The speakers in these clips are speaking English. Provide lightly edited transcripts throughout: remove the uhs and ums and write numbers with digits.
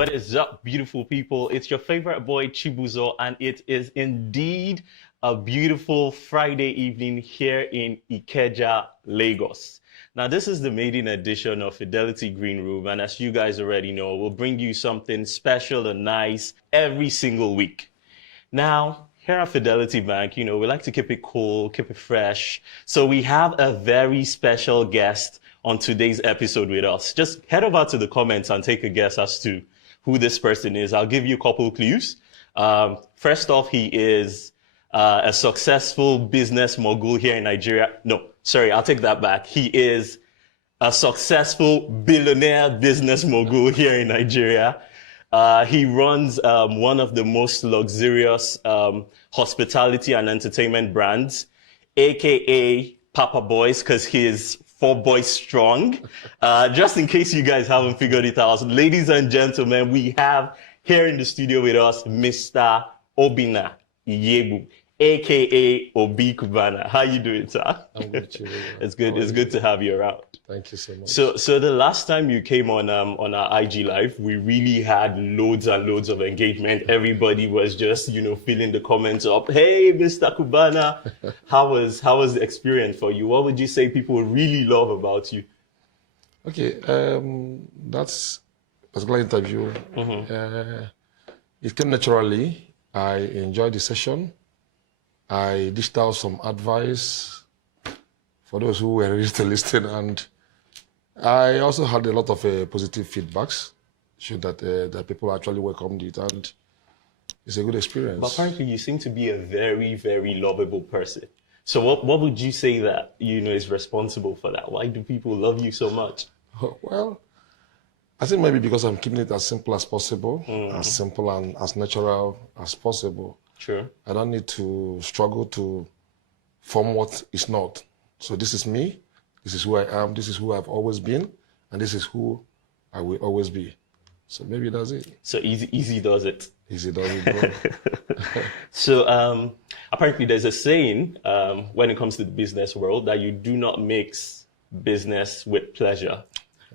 What is up, beautiful people? It's your favorite boy, Chibuzo, and it is indeed a beautiful Friday evening here in Ikeja, Lagos. Now, this is the maiden edition of Fidelity Green Room, and as you guys already know, we'll bring you something special and nice every single week. Now, here at Fidelity Bank, we like to keep it cool, keep it fresh. So we have a very special guest on today's episode with us. Just head over to the comments and take a guess as to who this person is. I'll give you a couple clues. First off, he is a successful business mogul here in Nigeria. No, sorry, I'll take that back. He is a successful billionaire business mogul here in Nigeria. He runs one of the most luxurious hospitality and entertainment brands, aka Papa Boys, because he is 4 boys strong. Just in case you guys haven't figured it out, ladies and gentlemen, we have here in the studio with us Mr. Obinna Iyiegbu, aka Obi Cubana. How you doing, sir? I'm good, too. It's good. It's good to have you around. Thank you so much. So the last time you came on our IG live, we really had loads and loads of engagement. Everybody was just filling the comments up. Hey, Mr. Cubana, how was the experience for you? What would you say people really love about you? Okay, that's a particular interview. It came naturally. I enjoyed the session. I dished out some advice for those who were ready to listen, and I also had a lot of positive feedbacks, showed that people actually welcomed it, and it's a good experience. But apparently, you seem to be a very, very lovable person. So, what would you say that is responsible for that? Why do people love you so much? Well, I think maybe because I'm keeping it as simple as possible, as simple and as natural as possible. Sure. I don't need to struggle to form what is not. So this is me, this is who I am, this is who I've always been, and this is who I will always be. So maybe that's it. So easy does it. Easy does it, bro. So apparently there's a saying when it comes to the business world that you do not mix business with pleasure,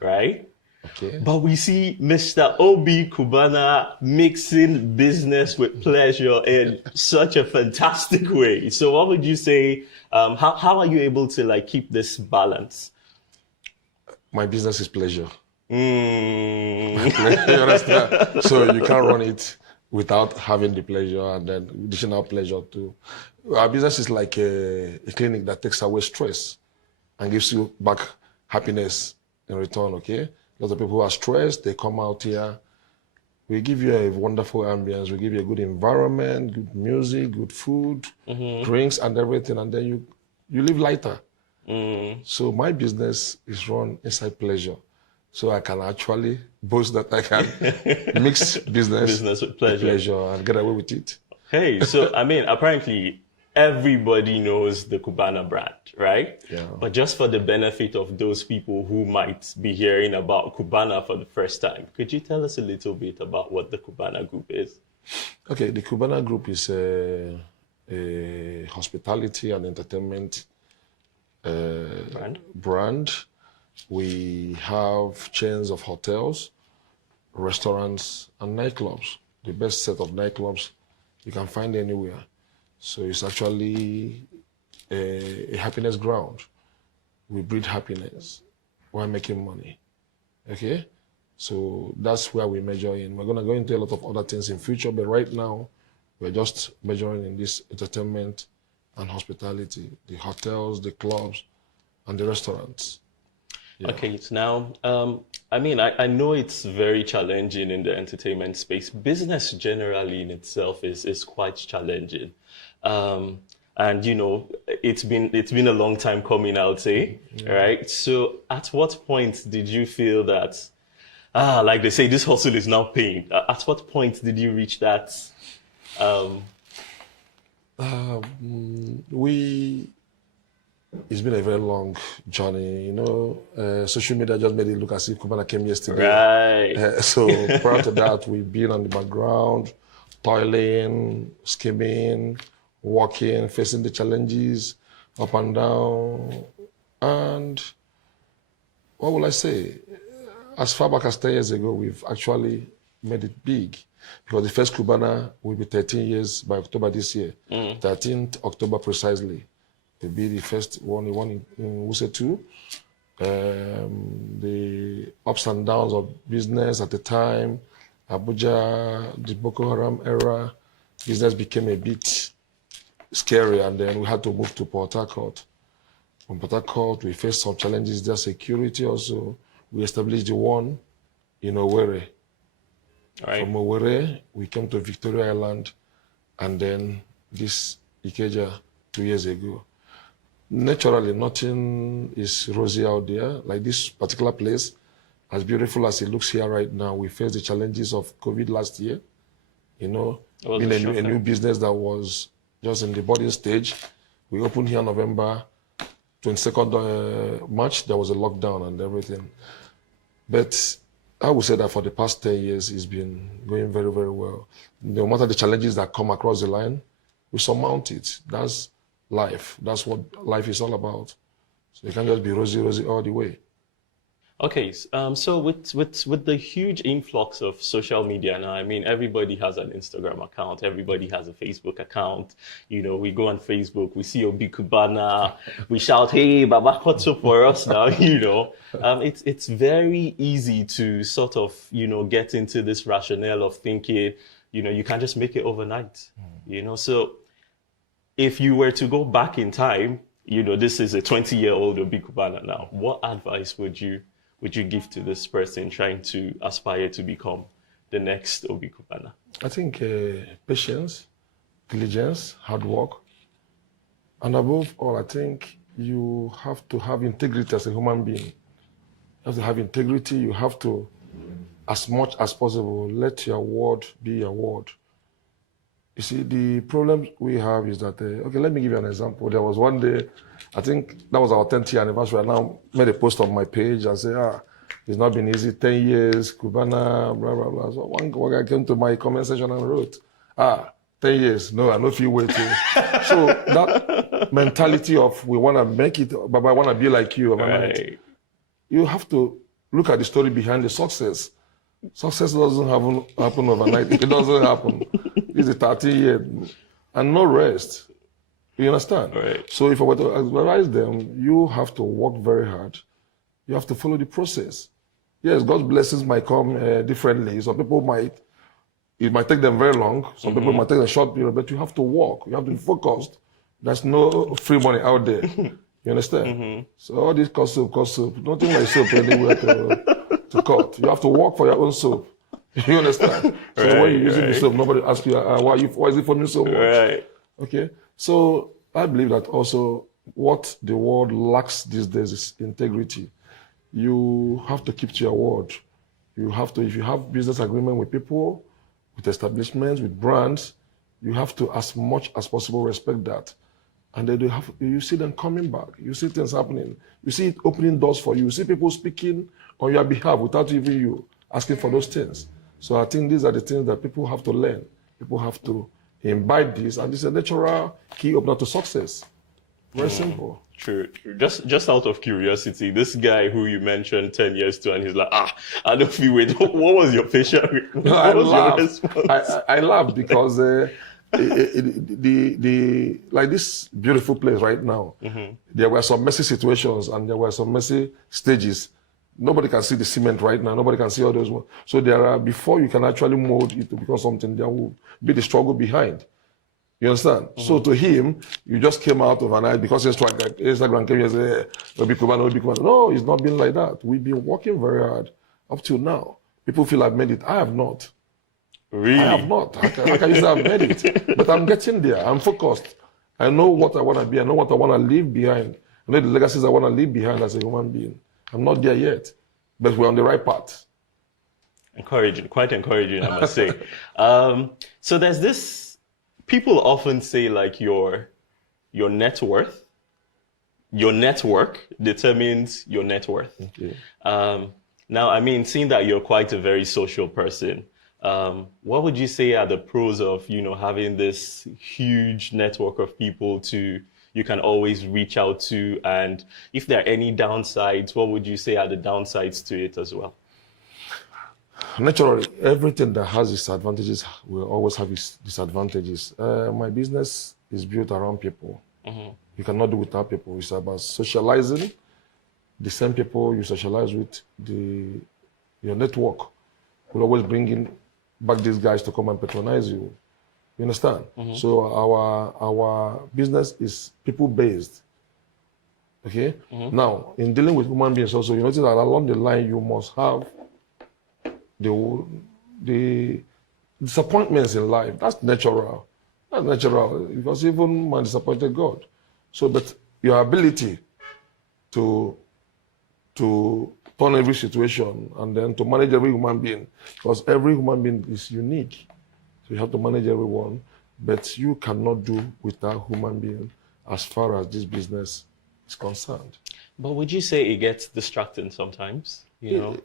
right? Okay. But we see Mr. Obi Cubana mixing business with pleasure in such a fantastic way. So what would you say, how are you able to keep this balance? My business is pleasure. You understand? So you can't run it without having the pleasure and then additional pleasure too. Our business is like a clinic that takes away stress and gives you back happiness in return, okay? Lots of people who are stressed, they come out here. We give you a wonderful ambience. We give you a good environment, good music, good food, drinks and everything. And then you live lighter. So my business is run inside pleasure. So I can actually boast that I can mix business with pleasure and get away with it. Hey, so I mean, apparently everybody knows the Cubana brand, right? Yeah. But just for the benefit of those people who might be hearing about Cubana for the first time, could you tell us a little bit about what the Cubana Group is? Okay, the Cubana Group is a hospitality and entertainment brand. We have chains of hotels, restaurants, and nightclubs. The best set of nightclubs you can find anywhere. So it's actually a happiness ground. We breed happiness while making money. Okay? So that's where we measure in. We're going to go into a lot of other things in future, but right now we're just measuring in this entertainment and hospitality, the hotels, the clubs, and the restaurants. Yeah. Okay, so now, I mean, I know it's very challenging in the entertainment space. Business generally in itself is quite challenging. And it's been a long time coming, I would say, right? So at what point did you feel that, like they say, this hustle is now paying? At what point did you reach that? It's been a very long journey, social media just made it look as if Cubana came yesterday. Right. So prior to that, we've been on the background, toiling, scheming, working, facing the challenges up and down. And what will I say? As far back as 10 years ago, we've actually made it big. Because the first Cubana will be 13 years by October this year. 13th October precisely. Will be the first one in Wuse 2. The ups and downs of business at the time, Abuja, the Boko Haram era, business became a bit scary, and then we had to move to Port Harcourt. From Port Harcourt, we faced some challenges there, security also. We established the one in Owerri. Right. From Owerri, we came to Victoria Island, and then this Ikeja 2 years ago. Naturally, nothing is rosy out there. Like this particular place, as beautiful as it looks here right now, we faced the challenges of COVID last year. You know, being a new business that was just in the budding stage. We opened here November 22nd March. There was a lockdown and everything. But I would say that for the past 10 years, it's been going very, very well. No matter the challenges that come across the line, we surmount it. That's life. That's what life is all about. So you can't just be rosy, rosy all the way. Okay, so with the huge influx of social media now, I mean, everybody has an Instagram account, everybody has a Facebook account. You know, we go on Facebook, we see Obi Cubana, we shout, "Hey, Baba, what's up for us now?" You know, it's very easy to sort of, you know, get into this rationale of thinking, you know, you can't just make it overnight. You know, so if you were to go back in time, you know, this is a 20-year-old Obi Cubana now. What advice would you give to this person trying to aspire to become the next Obi Cubana? I think patience, diligence, hard work, and above all, I think you have to have integrity as a human being. You have to have integrity. You have to, as much as possible, let your word be your word. You see, the problem we have is that, okay, let me give you an example. There was one day, I think that was our 10th year anniversary. I now made a post on my page and say, it's not been easy, 10 years, Cubana, blah, blah, blah. So one guy came to my comment section and wrote, 10 years, no, I don't feel waiting. So that mentality of we want to make it, but I want to be like you. Right. You have to look at the story behind the success. Success doesn't happen overnight. It doesn't happen. It's a 30-year and no rest. You understand? Right. So if I were to advise them, you have to work very hard. You have to follow the process. Yes, God's blessings might come differently. Some people it might take them very long. Some people might take a short period, but you have to work. You have to be focused. There's no free money out there. You understand? So all this cost soap. Nothing like soap anywhere to cut. You have to work for your own soap. You understand? So when you're using the soap, nobody asks you, why is it for me so much? Right. Okay? So I believe that also what the world lacks these days is integrity. You have to keep to your word. You have to, if you have business agreement with people, with establishments, with brands, you have to, as much as possible, respect that. And then you see them coming back. You see things happening. You see it opening doors for you. You see people speaking on your behalf without even you asking for those things. So I think these are the things that people have to learn. People have to imbibe this, and this is a natural key opener to success. Very simple. True. Just out of curiosity, this guy who you mentioned 10 years to, and he's like, I don't feel wait. What was your facial? Your response? I laughed because like this beautiful place right now, there were some messy situations and there were some messy stages. Nobody can see the cement right now. Nobody can see all those. So there are, before you can actually mold it to become something, there will be the struggle behind. You understand? So to him, you just came out of an eye because Instagram came here and said, Obi Cubana, Obi Cubana. No, it's not been like that. We've been working very hard up till now. People feel I've made it. I have not. Really? I have not. How can you say I've made it? But I'm getting there. I'm focused. I know what I want to be. I know what I want to leave behind. I know the legacies I want to leave behind as a human being. I'm not there yet, but we're on the right path. Encouraging, quite encouraging, I must say. So there's this, people often say like your net worth, your network determines your net worth. Okay. Now, I mean, seeing that you're quite a very social person, what would you say are the pros of, having this huge network of people you can always reach out to? And if there are any downsides, what would you say are the downsides to it as well? Naturally, everything that has its advantages will always have its disadvantages. My business is built around people. You cannot do without people. It's about socializing. The same people you socialize with, your network will always bring in back these guys to come and patronize you. You understand? So our business is people-based. Okay? Now, in dealing with human beings also, you notice that along the line you must have the disappointments in life. That's natural. That's natural because even man disappointed God. So, but your ability to turn every situation and then to manage every human being, because every human being is unique. So you have to manage everyone, but you cannot do without human being as far as this business is concerned. But would you say it gets distracting sometimes? You know,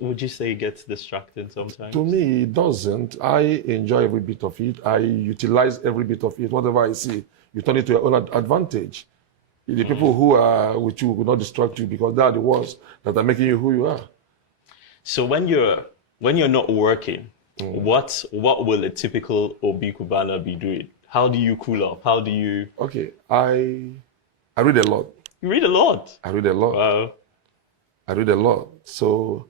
would you say it gets distracting sometimes? To me, it doesn't. I enjoy every bit of it. I utilize every bit of it. Whatever I see, you turn it to your own advantage. The people who are with you will not distract you because they are the ones that are making you who you are. So when you're not working, what will a typical Obi Cubana be doing? How do you cool off? How do you? Okay, I read a lot. You read a lot. I read a lot. Wow. I read a lot. So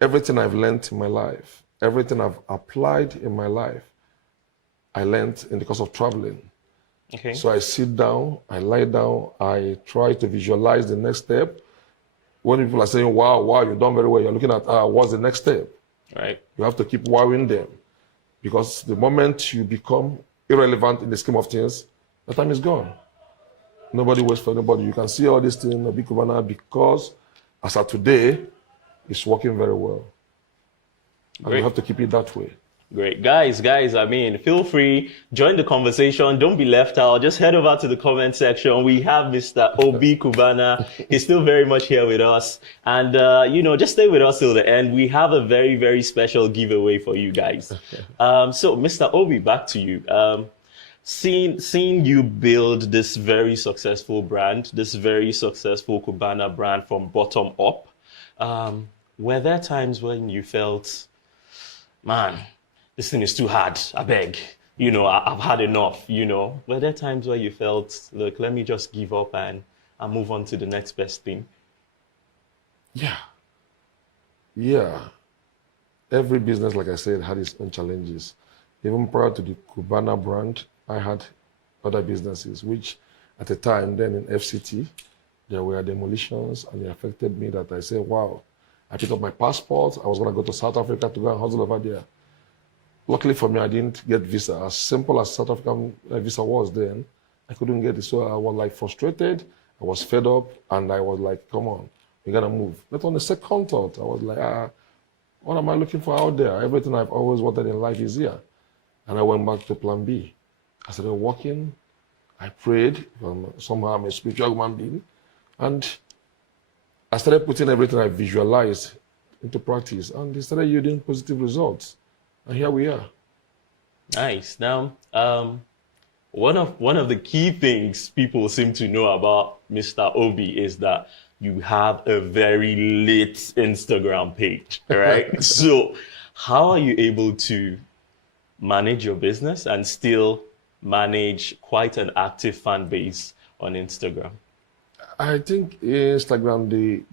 everything I've learned in my life, everything I've applied in my life, I learned in the course of traveling. Okay. So I sit down, I lie down, I try to visualize the next step. When people are saying, wow, you've done very well, you're looking at, what's the next step? Right. You have to keep wowing them. Because the moment you become irrelevant in the scheme of things, the time is gone. Nobody waits for anybody. You can see all these things in Obi Cubana because, as of today, it's working very well. And you have to keep it that way. Great. Guys, I mean, feel free, join the conversation. Don't be left out. Just head over to the comment section. We have Mr. Obi Cubana. He's still very much here with us. And, just stay with us till the end. We have a very, very special giveaway for you guys. So, Mr. Obi, back to you. Seeing you build this very successful brand, this very successful Cubana brand from bottom up, were there times when you felt, man, this thing is too hard, I beg, I've had enough, Were there times where you felt, look, let me just give up and move on to the next best thing? Yeah. Every business, like I said, had its own challenges. Even prior to the Cubana brand, I had other businesses, which at the time then in FCT, there were demolitions and it affected me that I said, wow, I picked up my passport. I was going to go to South Africa to go and hustle over there. Luckily for me, I didn't get visa. As simple as South African visa was then, I couldn't get it. So I was like frustrated. I was fed up and I was like, come on, we got to move. But on the second thought, I was like, what am I looking for out there? Everything I've always wanted in life is here. And I went back to plan B. I started walking. I prayed. Somehow I'm a spiritual human being. And I started putting everything I visualized into practice. And it started yielding positive results. And here we are. Nice. Now, one of the key things people seem to know about Mr. Obi is that you have a very lit Instagram page, right? So how are you able to manage your business and still manage quite an active fan base on Instagram? I think Instagram,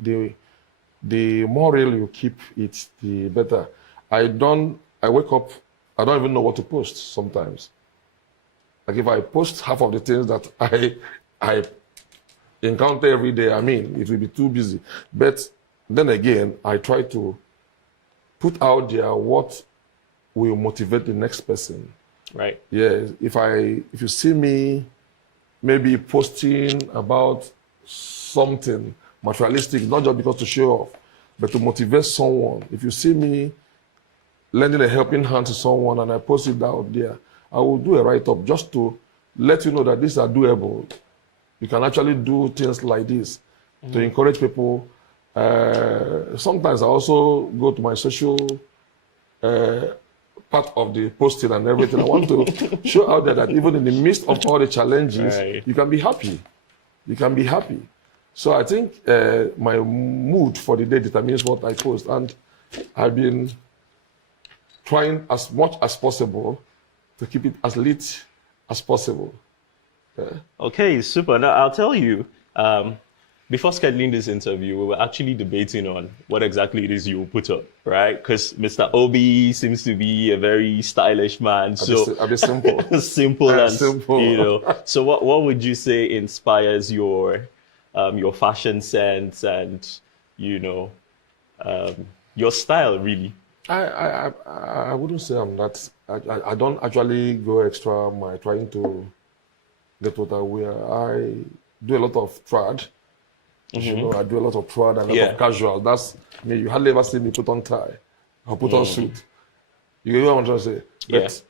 the more real you keep it, the better. I wake up, I don't even know what to post sometimes. Like if I post half of the things that I encounter every day, it will be too busy. But then again, I try to put out there what will motivate the next person. Right. Yeah. If you see me maybe posting about something materialistic, not just because to show off, but to motivate someone. If you see me lending a helping hand to someone and I post it out there, I will do a write-up just to let you know that these are doable. You can actually do things like this to encourage people. Sometimes I also go to my social part of the posting and everything. I want to show out there that even in the midst of all the challenges, you can be happy. You can be happy. So I think my mood for the day determines what I post. And I've been trying as much as possible to keep it as lit as possible. Okay, super. Now, I'll tell you, before scheduling this interview, we were actually debating on what exactly it is you will put up, right? Because Mr. Obi seems to be a very stylish man. So A bit simple. simple and Simple. you know. So what would you say inspires your fashion sense and you know your style really? I wouldn't say I'm that. I don't actually go extra mile trying to get what I wear. I do a lot of trad. As you know, I do a lot of trad and a lot of casual. That's me. You hardly ever see me put on tie or put on suit. You get what I'm trying to say? But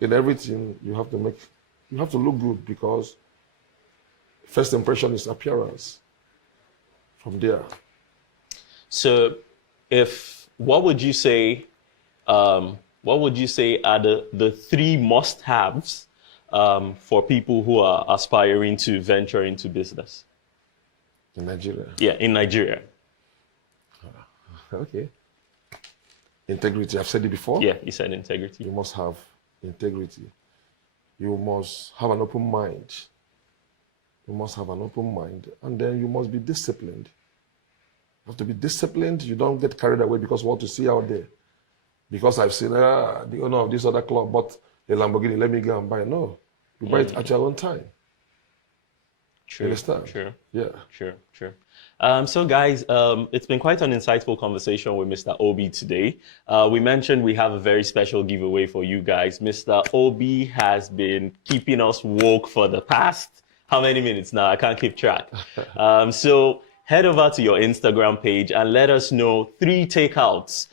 in everything, you have to look good because first impression is appearance. From there. So, what would you say are the three must-haves for people who are aspiring to venture into business? In Nigeria? Yeah, in Nigeria. Okay. Integrity. I've said it before. Yeah, you said integrity. You must have integrity. You must have an open mind. You must have an open mind. And then you must be disciplined. You have to be disciplined. You don't get carried away because what you see out there. Because I've seen the owner of this other club bought a Lamborghini, let me go and buy. No. You buy it at your own time. True. You understand? True. Yeah. True. So guys, it's been quite an insightful conversation with Mr. Obi today. We mentioned we have a very special giveaway for you guys. Mr. Obi has been keeping us woke for the past, how many minutes now? I can't keep track. So head over to your Instagram page and let us know 3 takeouts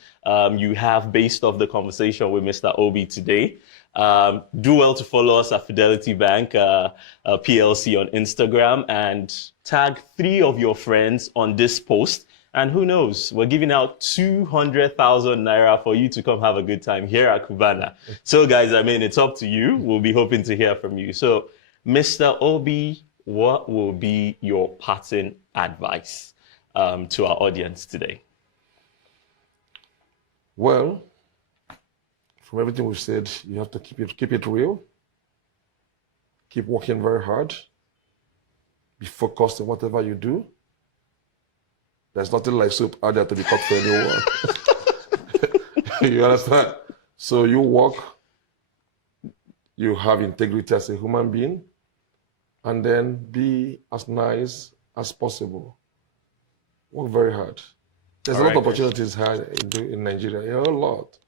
you have based off the conversation with Mr. Obi today. Do well to follow us at Fidelity Bank PLC on Instagram and tag 3 of your friends on this post. And who knows, we're giving out 200,000 Naira for you to come have a good time here at Cubana. So guys, I mean, it's up to you. We'll be hoping to hear from you. So Mr. Obi, what will be your parting advice to our audience today? Well, from everything we've said, you have to keep it real. Keep working very hard. Be focused on whatever you do. There's nothing like soup out there to be cut for anyone. You understand? So you work, you have integrity as a human being, and then be as nice as possible. Work very hard. There's a lot of opportunities here in Nigeria, a lot.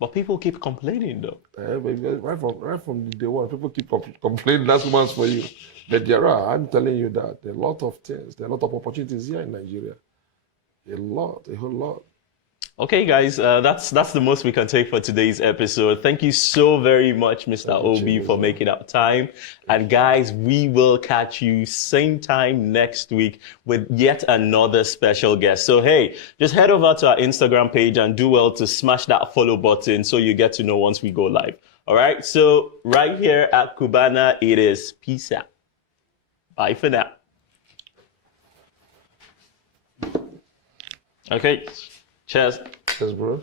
But people keep complaining though. Right from day one, people keep complaining, that's one's for you. But I'm telling you that there are a lot of things, there are a lot of opportunities here in Nigeria. A whole lot. Okay, guys, that's the most we can take for today's episode. Thank you so very much, Mr. Obi, for making up time. And guys, we will catch you same time next week with yet another special guest. So hey, just head over to our Instagram page and do well to smash that follow button so you get to know once we go live. All right, so right here at Cubana, it is peace out. Bye for now. Okay. Cheers. Cheers, bro.